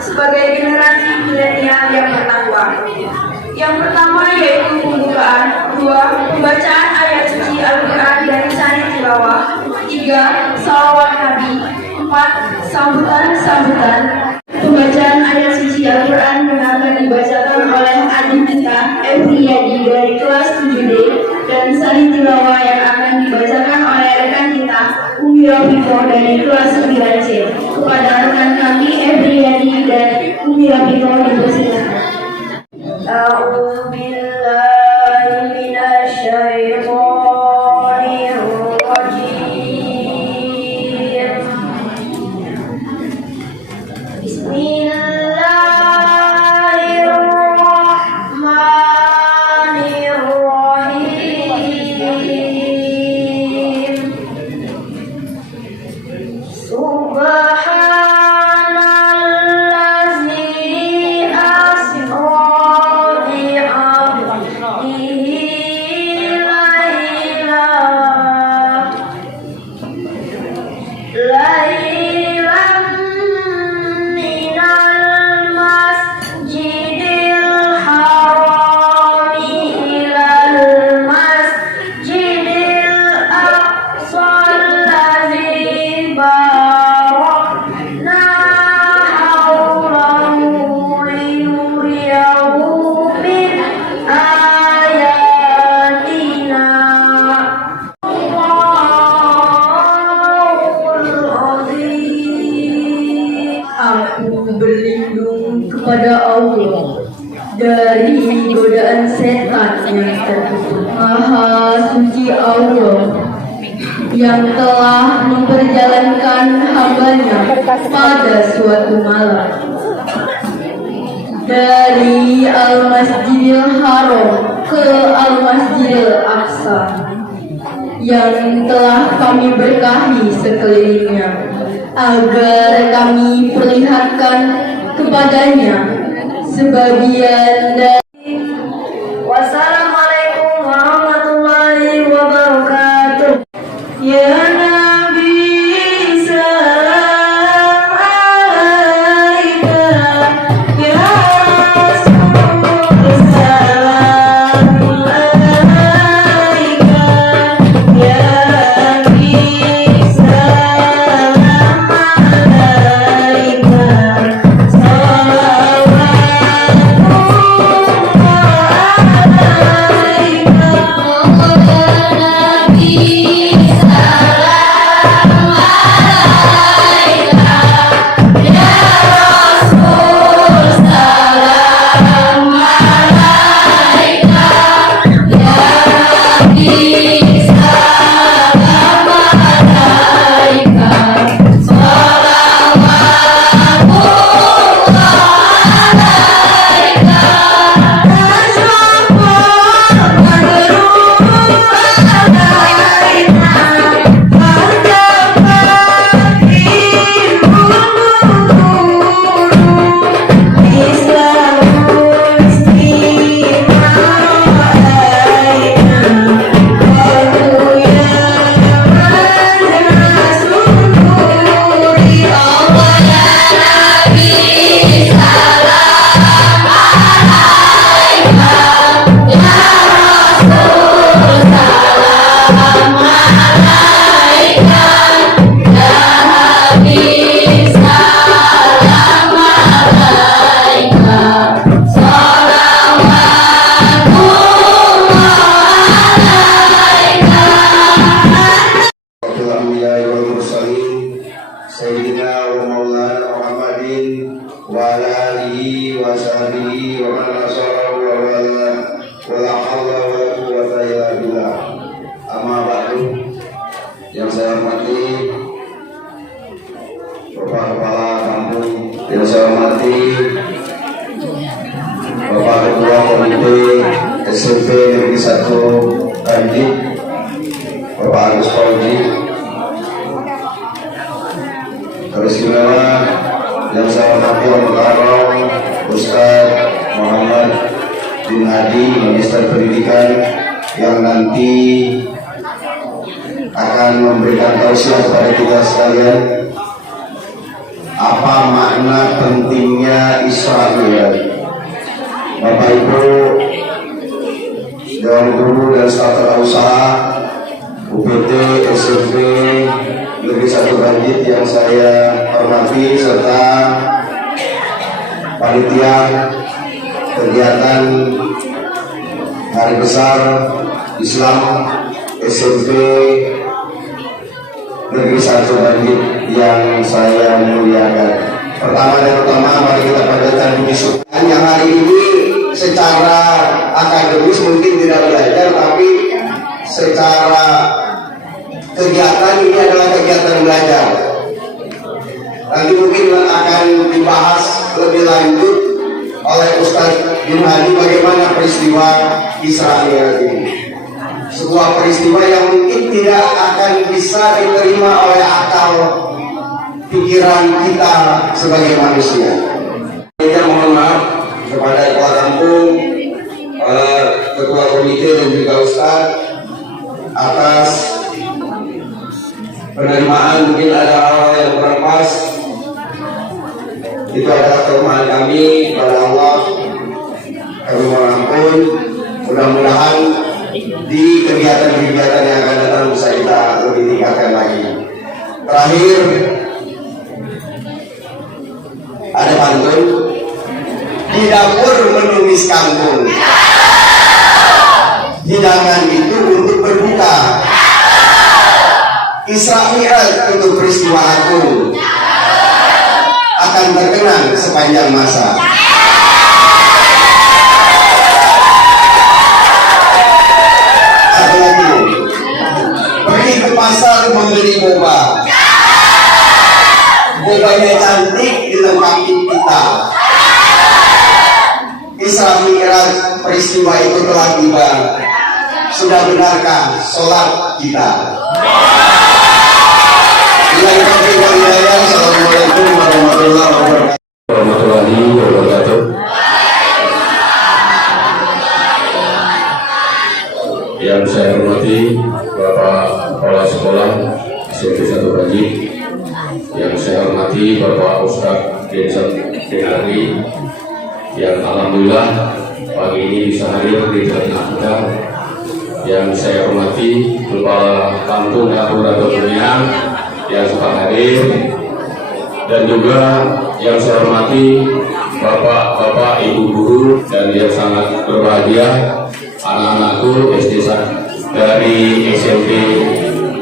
sebagai generasi milenial yang bertakwa. Yang pertama yaitu pembukaan, kedua pembacaan ayat suci Al-Quran dan sani tilawah, tiga salawat Nabi, empat sambutan. Pembacaan ayat suci Al-Quran yang akan dibacakan oleh adik kita Efriyadi dari kelas 7D dan sani tilawah yang akan dibacakan oleh rekan kita Umi Rafiko dari kelas 9C. Kepada rekan kami Efriyadi dan Umi Rafiko dipersilakan. A'udzu billahi minasy syaithanir rajim. Bismillahirrahmanirrahim. Berlindung kepada Allah dari godaan setan yang terkutuk. Maha suci Allah yang telah memperjalankan hambanya pada suatu malam dari Al-Masjidil Haram ke Al-Masjidil Aqsa yang telah kami berkahi sekelilingnya, agar kami perlihatkan kepadanya sebagian dari. Wassalamualaikum warahmatullahi wabarakatuh. Ya Nabi salam alaika, ya Rasul salam alaika, ya Nabi salam alaika, Yang saya hormati Bapak Kepala Kampung, yang saya hormati Bapak Ketua Komite SMP Negeri 1 Kanji, Bapak Agus Fauzi, Istimewa yang saya hormati Al-Mukarram Ustaz Muhammad bin Hadi, Magister Pendidikan, yang nanti akan memberikan tausiah kepada kita sekalian. apa makna pentingnya Isra Mi'raj. Bapak Ibu Dewan Guru dan Staf Tata UPT SMP Negeri 1 Banjit yang saya hormati, serta panitia kegiatan Hari Besar Islam SMP Negeri 1 Banjit yang saya muliakan. Pertama dan utama, mari kita panjatkan puji syukur yang hari ini secara akademis mungkin tidak belajar, tapi secara kegiatan ini adalah kegiatan belajar. Nanti mungkin akan dibahas lebih lanjut oleh Ustadz Bin Hadi bagaimana peristiwa Isra Mi'raj ini. Sebuah peristiwa yang mungkin tidak akan bisa diterima oleh akal pikiran kita sebagai manusia. Kita mohon maaf kepada Kepala Kampung, Ketua Komite dan juga Ustadz atas penerimaan. Mungkin ada hal-hal yang kurang pas. Itu adalah kelemahan kami kepada Allah. Kami mohon ampun. Mudah-mudahan di kegiatan-kegiatan yang akan datang bisa kita lebih tingkatkan lagi. Terakhir, ada pantun, di dapur menumis kangkung, hidangan itu untuk berbuka. Isra Mi'raj untuk peristiwa agung akan terkenang sepanjang masa. Satu lagi, pergi ke pasar membeli boba. Bobanya cantik dilengkapi pita. Isra Mi'raj peristiwa itu telah tiba. Sudah benarkah sholat kita? Assalamualaikum warahmatullahi wabarakatuh. Yang saya hormati Bapak Kepala Sekolah SMP 1 Banjit, yang saya hormati Bapak Ustadz Bin Hadi, yang alhamdulillah pagi ini bisa hadir di tengah kita, yang saya hormati Kepala Kampung Dato Kuningan yang sempat hadir, dan juga yang saya hormati Bapak-bapak, Ibu guru, dan yang sangat berbahagia anak-anakku SD dari SMP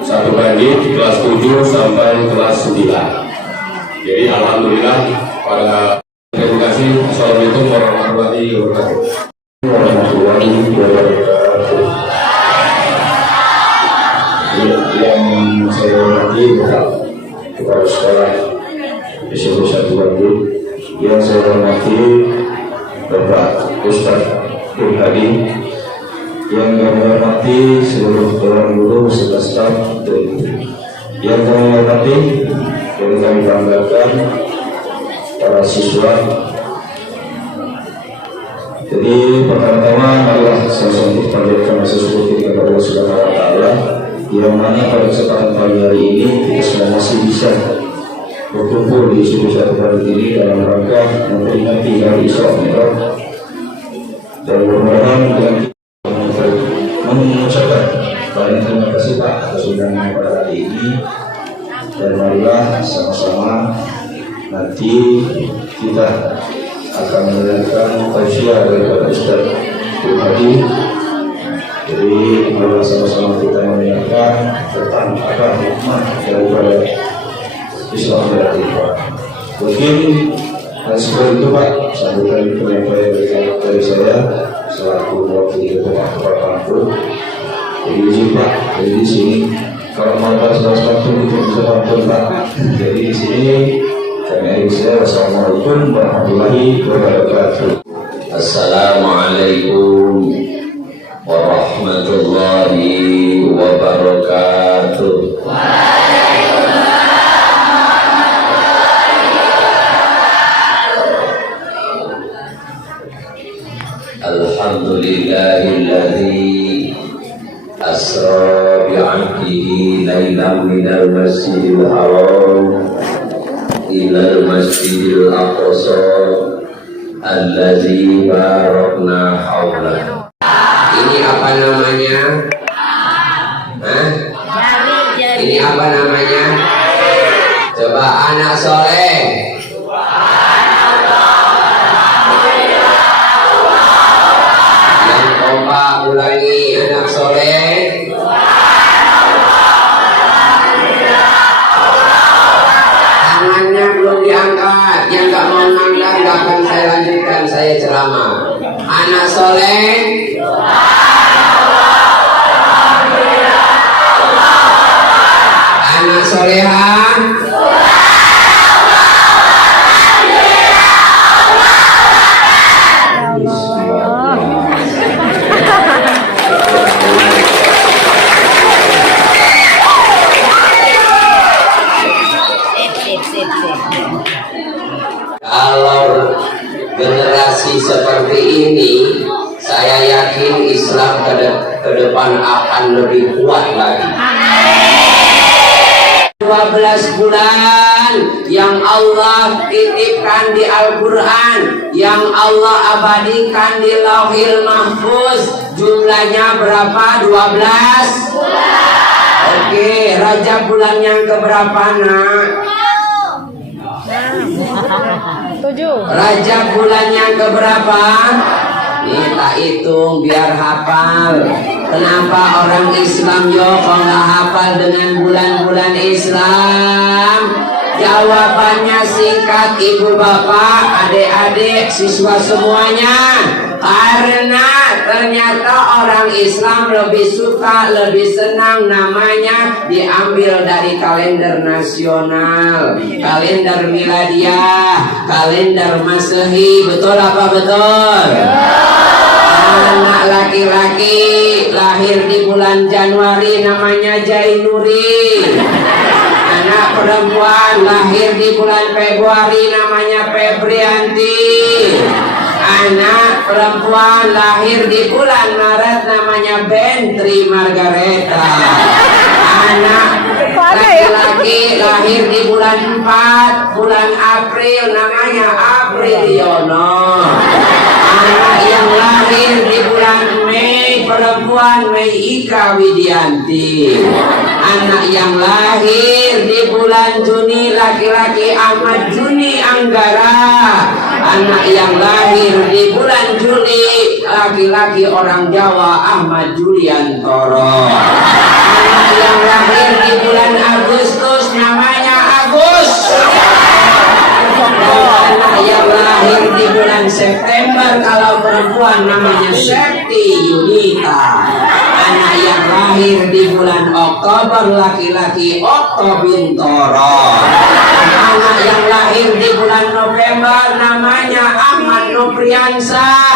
1 Banjit kelas 7 sampai kelas 9. Jadi alhamdulillah pada terima kasih. Assalamualaikum warahmatullahi wabarakatuh. Warahmatullahi wabarakatuh. Yang saya hormati Kepala Sekolah SMP 1 Banjit, yang saya hormati Bapak Ustadz Bin Hadi, yang kami hormati seluruh dewan guru serta staf, dan yang kami hormati dan kami banggakan para siswa. Jadi pertama-tama marilah sama-sama kita panjatkan rasa syukur kita kepada Allah Subhanahu wa Ta'ala, yang mana pada kesempatan pagi hari ini kita semua masih bisa berkumpul di studio 1 Banjit ini dalam rangka memperingati hari Isra Mi'raj, dan mudah-mudahan dengan mengucapkan banyak terima kasih Pak atas undangan pada hari ini, dan marilah sama-sama nanti kita akan mendengarkan tausiah dari Ustaz Bin Hadi. Jadi marilah sama-sama kita mendengarkan tentang apa hikmah daripada Isra Mi'raj ini Pak. Mungkin seperti itu Pak, sambutan penyampaian dari saya selaku wakil ketua kampung. Jadi izin Pak, jadi di sini kalau mau bahas pantun itu bisa pantun Pak. Jadi di sini kami saya wassalamualaikum warahmatullahi wabarakatuh. Assalamualaikum warahmatullahi wabarakatuh. Alhamdulillahilladzi asra bi'abdihi laylan minal masjidil haram ilal masjidil aqsa allazi barakna haulah. Ini apa namanya? Hah? Ini apa namanya? Coba anak soleh. Yang kompak ulangi anak soleh. Tangannya belum diangkat. Yang gak mau ngangkat gak akan saya lanjutkan, saya ceramah. Anak soleh. Anak solehah. Kalau generasi seperti ini, saya yakin Islam ke depan akan lebih kuat lagi. 12 bulan yang Allah titipkan di Al-Quran, yang Allah abadikan di Lauhil Mahfuz, jumlahnya berapa? 12? Oke, Rajab bulan yang keberapa, nak? 7. Rajab bulan yang keberapa? Nih tak hitung biar hafal. Kenapa orang Islam yo kok nggak hafal dengan bulan-bulan Islam? Jawabannya singkat, ibu bapak, adik-adik, siswa semuanya. Karena ternyata orang Islam lebih suka, lebih senang namanya diambil dari kalender nasional, kalender miladiah, kalender Masehi. Betul apa betul? Anak laki-laki lahir di bulan Januari namanya Jainuri. Anak perempuan lahir di bulan Februari namanya Febrianti. Anak perempuan lahir di bulan Maret namanya Bentri Margareta. Anak laki-laki lahir di bulan 4, bulan April namanya Apriliono. Anak yang lahir di bulan Mei perempuan Mei Ika Widianti. Anak yang lahir di bulan Juni laki-laki Ahmad Juni Anggara. Anak yang lahir di bulan Juli laki-laki orang Jawa Ahmad Juliantoro. Anak yang lahir di bulan Agustus namanya Agus. Anak yang lahir di bulan September kalau perempuan namanya Septi Yunita. Anak yang lahir di bulan Oktober laki-laki Oktobintoro. Anak yang lahir di bulan November namanya Ahmad Nopriansah.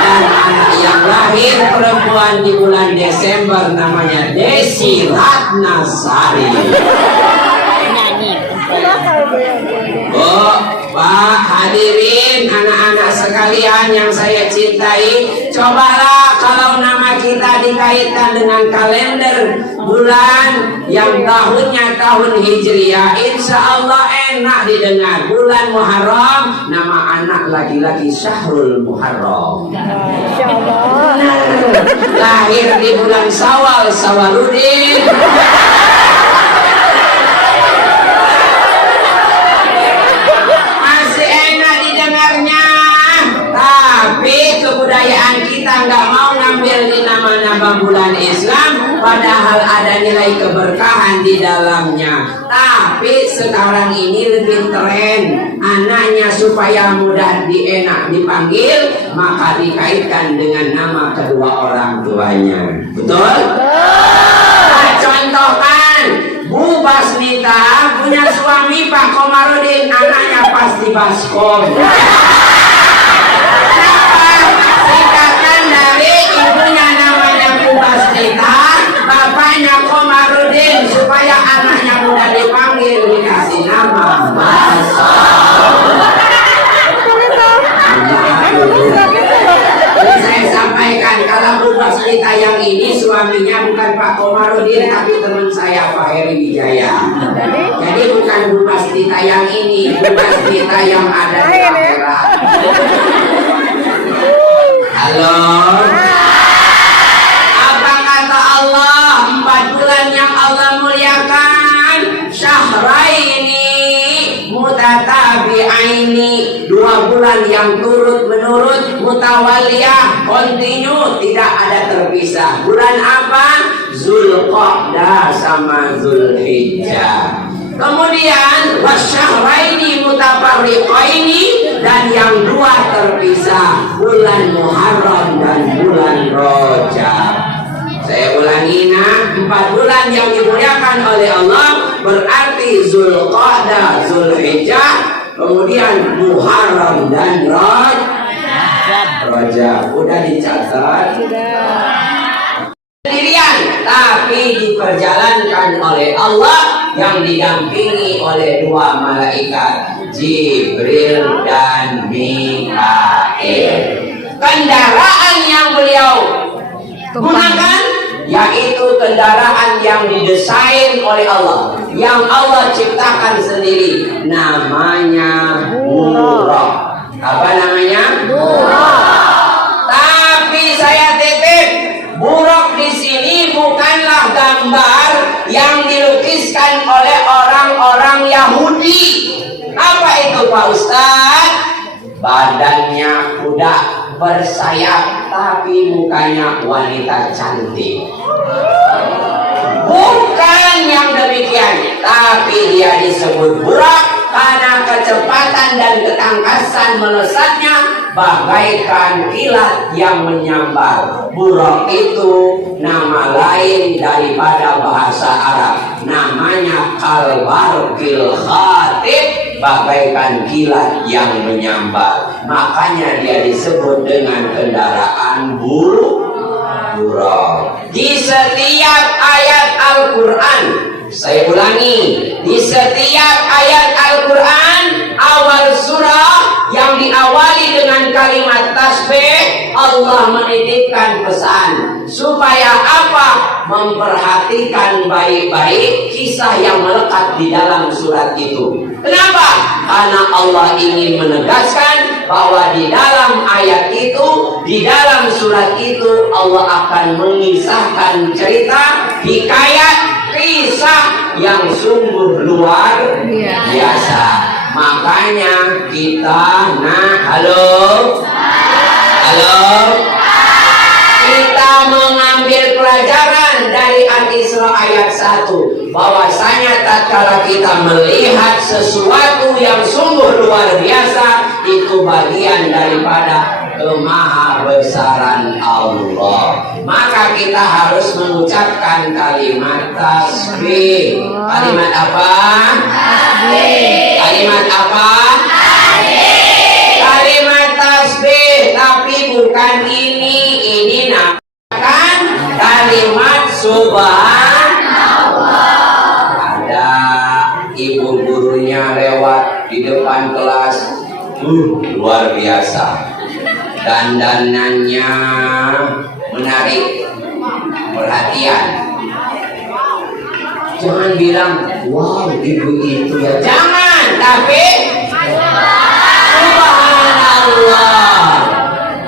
Dan anak yang lahir perempuan di bulan Desember namanya Desi Ratnasari. Oh, Pak, hadirin anak-anak sekalian yang saya cintai, cobalah kalau nama kita dikaitkan dengan kalender bulan yang tahunnya tahun Hijriah, insya Allah enak didengar. Bulan Muharram, nama anak laki-laki Syahrul Muharram. Lahir di bulan Syawal, Sawaludin. Tapi kebudayaan kita nggak mau ngambil di nama-nama bulan Islam, padahal ada nilai keberkahan di dalamnya. Tapi sekarang ini lebih tren, anaknya supaya mudah enak dipanggil, maka dikaitkan dengan nama kedua orang tuanya. Betul? Contohkan, Bu Basnita punya suami Pak Komarudin, anaknya pasti Baskom. Ibunya namanya Bu Basnita, bapaknya Komarudin, supaya anaknya mudah dipanggil, dikasih nama Saya sampaikan kalau Bu Basnita yang ini suaminya bukan Pak Komarudin, tapi teman saya Pak Heri Wijaya. Jadi bukan Bu Basnita yang ini, Bu bulan yang turut menurut mutawaliyah, kontinu, tidak ada terpisah. Bulan apa? Zulqa'dah sama Zulhijjah. Kemudian wasyahraini mutafarriqaini, dan yang dua terpisah, bulan Muharram dan bulan Rajab. Saya ulangi, 4 bulan yang dimuliakan oleh Allah berarti Zulqa'dah, Zulhijjah, kemudian Muharram dan Rajab. Udah dicatat? Sendirian, tapi diperjalankan oleh Allah yang didampingi oleh 2 malaikat, Jibril dan Mikail. Kendaraan yang beliau gunakan yaitu kendaraan yang didesain oleh Allah, yang Allah ciptakan sendiri, namanya Buraq. Apa namanya? Buraq. Tapi saya titip, Buraq di sini bukanlah gambar yang dilukiskan oleh orang-orang Yahudi. Apa itu Pak Ustadz? Badannya kuda bersayap, tapi mukanya wanita cantik. Bukan yang demikian, tapi dia disebut Buraq karena kecepatan dan ketangkasan melesatnya bagaikan kilat yang menyambar. Buraq itu nama lain daripada bahasa Arab, namanya kalbarqil khatib, bagaikan kilat yang menyambar. Makanya dia disebut dengan kendaraan Buraq. Di setiap ayat Al-Quran, saya ulangi, di setiap ayat Al-Quran, awal surah yang diawali dengan kalimat tasbih, Allah menitipkan pesan supaya apa? Memperhatikan baik-baik kisah yang melekat di dalam surat itu. Kenapa? Karena Allah ingin menegaskan bahwa di dalam ayat itu, di dalam surat itu, Allah akan mengisahkan cerita, hikayat, kisah yang sungguh luar biasa. Makanya kita, halo, kita mengambil pelajaran dari Al-Isra ayat 1, bahwasanya tatkala kita melihat sesuatu yang sungguh luar biasa, itu bagian daripada kemahabesaran Allah. Maka kita harus mengucapkan kalimat tasbih. Kalimat apa? Tasbih. Kalimat apa? Tasbih. Kalimat tasbih, tapi bukan ini namakan kalimat subhanallah. Ada ibu gurunya lewat di depan kelas, luar biasa. Dandanannya menarik perhatian. Jangan bilang, wow, ibu itu ya. Jangan, tapi subhanallah.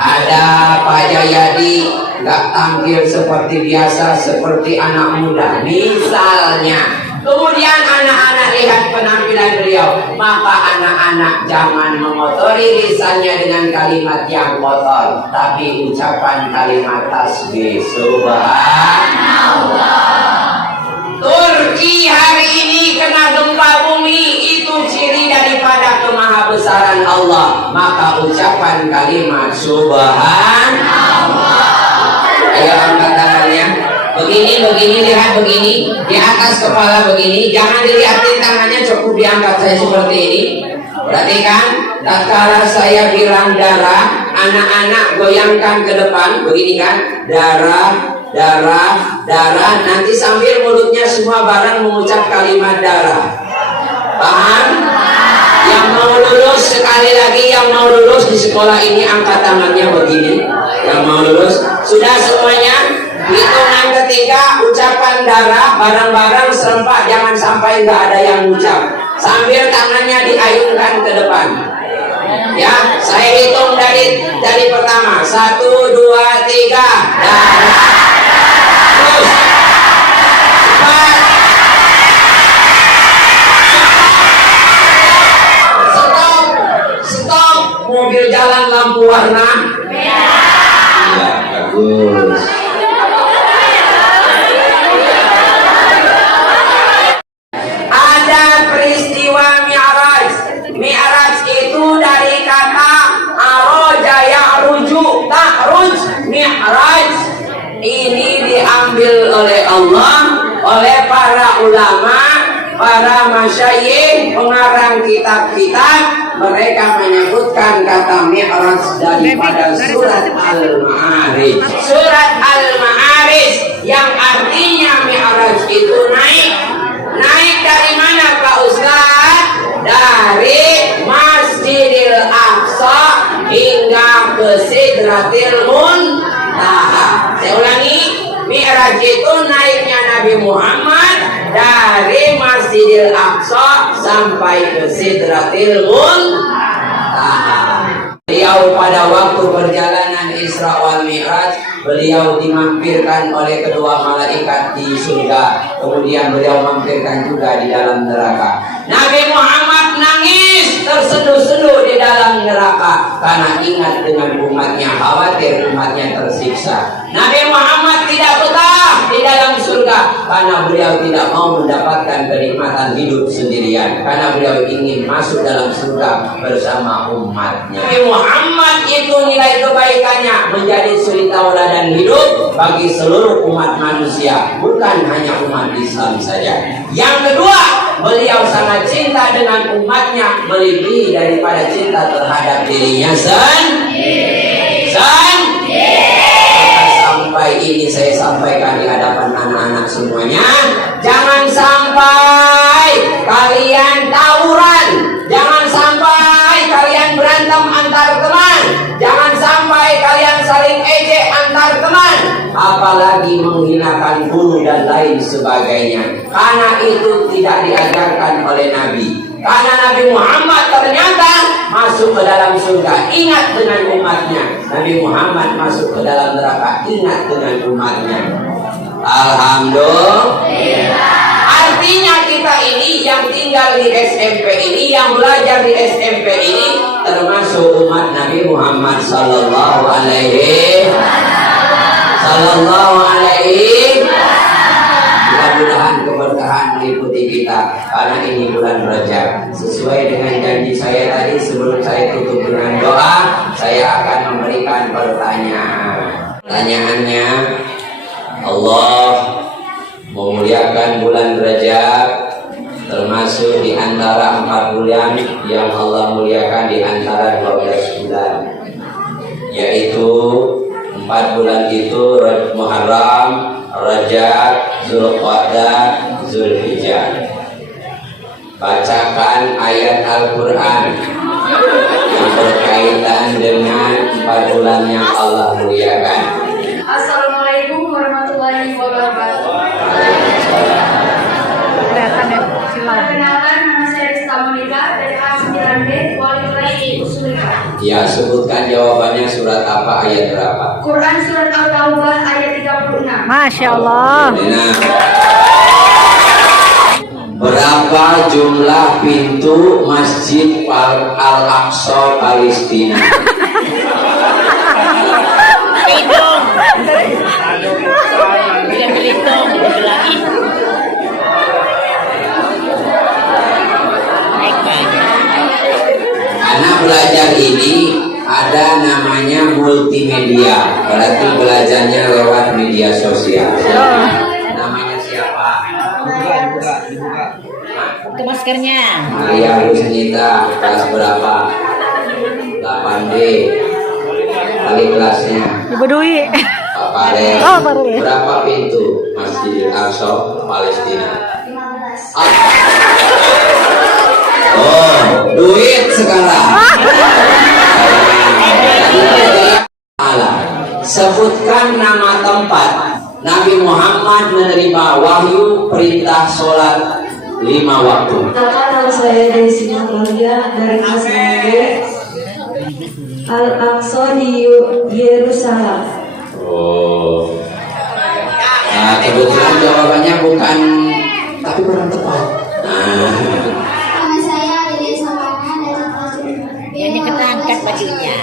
Ada Pak Jayadi nggak tampil seperti biasa, seperti anak muda misalnya. Kemudian anak-anak lihat penampilan beliau, maka anak-anak jangan mengotori lisannya dengan kalimat yang kotor, tapi ucapan kalimat tasbih subhanallah. Turki hari ini kena gempa bumi, itu ciri daripada kemahabesaran Allah, maka ucapan kalimat subhanallah. Ayo angkat tangannya. Begini, lihat begini, di atas kepala begini, jangan dilihatin tangannya, cukup diangkat saya seperti ini. Perhatikan, tatkala saya bilang darah, anak-anak goyangkan ke depan, begini kan, darah, nanti sambil mulutnya semua bareng mengucap kalimat darah. Paham? Yang mau lulus, sekali lagi yang mau lulus di sekolah ini angkat tangannya begini. Yang mau lulus, sudah semuanya? Hitungan ketiga, ucapan darah bareng-bareng serempak, jangan sampai nggak ada yang ucap. Sambil tangannya diayunkan ke depan. Ya, saya hitung dari pertama. 1, 2, 3. Darah. Terus. Cepat. Stop. mobil jalan lampu warna ya, bagus. Ada peristiwa Mi'raj. Mi'raj itu dari kata aroja ya'ruju, ta'ruj, Mi'raj. Ini diambil oleh Allah, oleh para ulama, para masyayikh, pengarang kitab-kitab. Mereka menyebutkan kata Mi'raj daripada surat Al-Ma'arij. Surat Al-Ma'arij yang artinya Mi'raj itu naik. Naik dari mana Pak Ustaz? Dari Masjidil Aqsa hingga ke Sidratil Muntaha. Saya ulangi, Mi'raj itu naiknya Nabi Muhammad dari Masjidil Aqsa sampai ke Sidratil Muntaha. Beliau pada waktu perjalanan Isra wal Mi'raj, beliau dimampirkan oleh kedua malaikat di surga. Kemudian beliau mampirkan juga di dalam neraka. Nabi Muhammad nangis terseduh-seduh di dalam neraka karena ingat dengan umatnya, khawatir umatnya tersiksa. Nabi Muhammad tidak betah di dalam surga karena beliau tidak mau mendapatkan kenikmatan hidup sendirian, karena beliau ingin masuk dalam surga bersama umatnya. Nabi Muhammad itu nilai kebaikannya menjadi suri tauladan hidup bagi seluruh umat manusia, bukan hanya umat Islam saja. Yang kedua, beliau sangat cinta dengan umatnya melebihi daripada cinta terhadap dirinya sendiri. Sampai ini saya sampaikan di hadapan anak-anak semuanya, jangan sampai kalian tawuran, jangan sampai kalian berantem antar teman, jangan sampai kalian saling ejek antar teman, apalagi menghinakan guru dan lain sebagainya, karena itu tidak diajarkan oleh Nabi. Karena Nabi Muhammad ternyata masuk ke dalam surga, ingat dengan umatnya. Nabi Muhammad masuk ke dalam neraka, ingat dengan umatnya. Alhamdulillah. Artinya kita ini yang tinggal di SMP ini, yang belajar di SMP ini, termasuk umat Nabi Muhammad sallallahu alaihi. Mudah-mudahan keberkahan meliputi kita karena ini bulan Rajab. Sesuai dengan janji saya tadi, sebelum saya tutup dengan doa, saya akan memberikan pertanyaan. Pertanyaannya, Allah memuliakan bulan Rajab, termasuk di antara 4 bulan yang Allah muliakan di antara 12 bulan, yaitu 4 bulan itu Muharram, Rajab, Zulqa'dah, Zulhijjah. Bacakan ayat Al-Quran yang berkaitan dengan 4 bulan yang Allah muliakan. Assalamualaikum warahmatullahi wabarakatuh. Perkenalkan, nama saya Rizka Monika dari A9B, Wali Kota Usulika. Ya, sebutkan jawabannya, surat apa, ayat berapa? Quran surat Al-Taubah ayat 36. Masya Allah. Berapa jumlah pintu Masjid Al-Aqsa Palestina? Anak belajar ini ada namanya multimedia, berarti belajarnya lewat media sosial. Namanya siapa? Ke maskernya. Maria Husnita, kelas berapa? 8B. Kali kelasnya. Ibu Dwi. Pak Pare. Oh, Pak Pare. Berapa pintu Masjidil Aqsa Palestina? Oh, duit sekarang. Sebutkan nama tempat Nabi Muhammad menerima wahyu perintah sholat 5 waktu. Nama saya Desi Natalia dari kelas 6B, Al-Aqsa di Yerusalem. Oh. Nah, kebetulan jawabannya bukan, tapi kurang tepat. Nah. Nama saya Dede Sabana dari kelas 7B. angkat bajunya.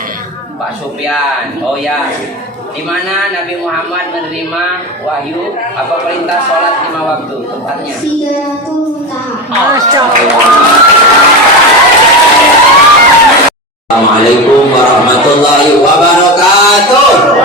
Pak Sufyan. Oh ya, di mana Nabi Muhammad menerima wahyu apa perintah sholat 5 waktu tempatnya? Masya Allah. Assalamualaikum warahmatullahi wabarakatuh.